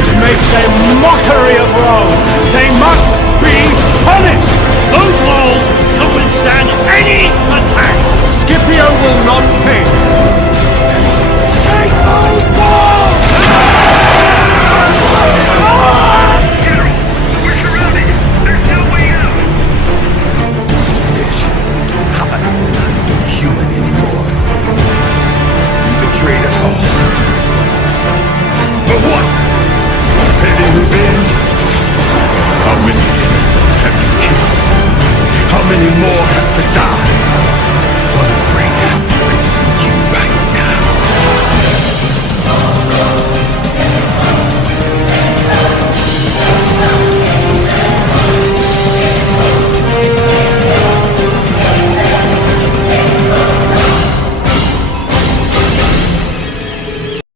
which makes a mockery of Rome. They must be punished! Those walls can withstand any attack! Scipio will not fail. Take those walls! We're surrounded! There's no way out! Bitch, I'm not even human anymore. You betrayed us all. For what? Petty revenge? How many innocents have you killed? How many more have to die?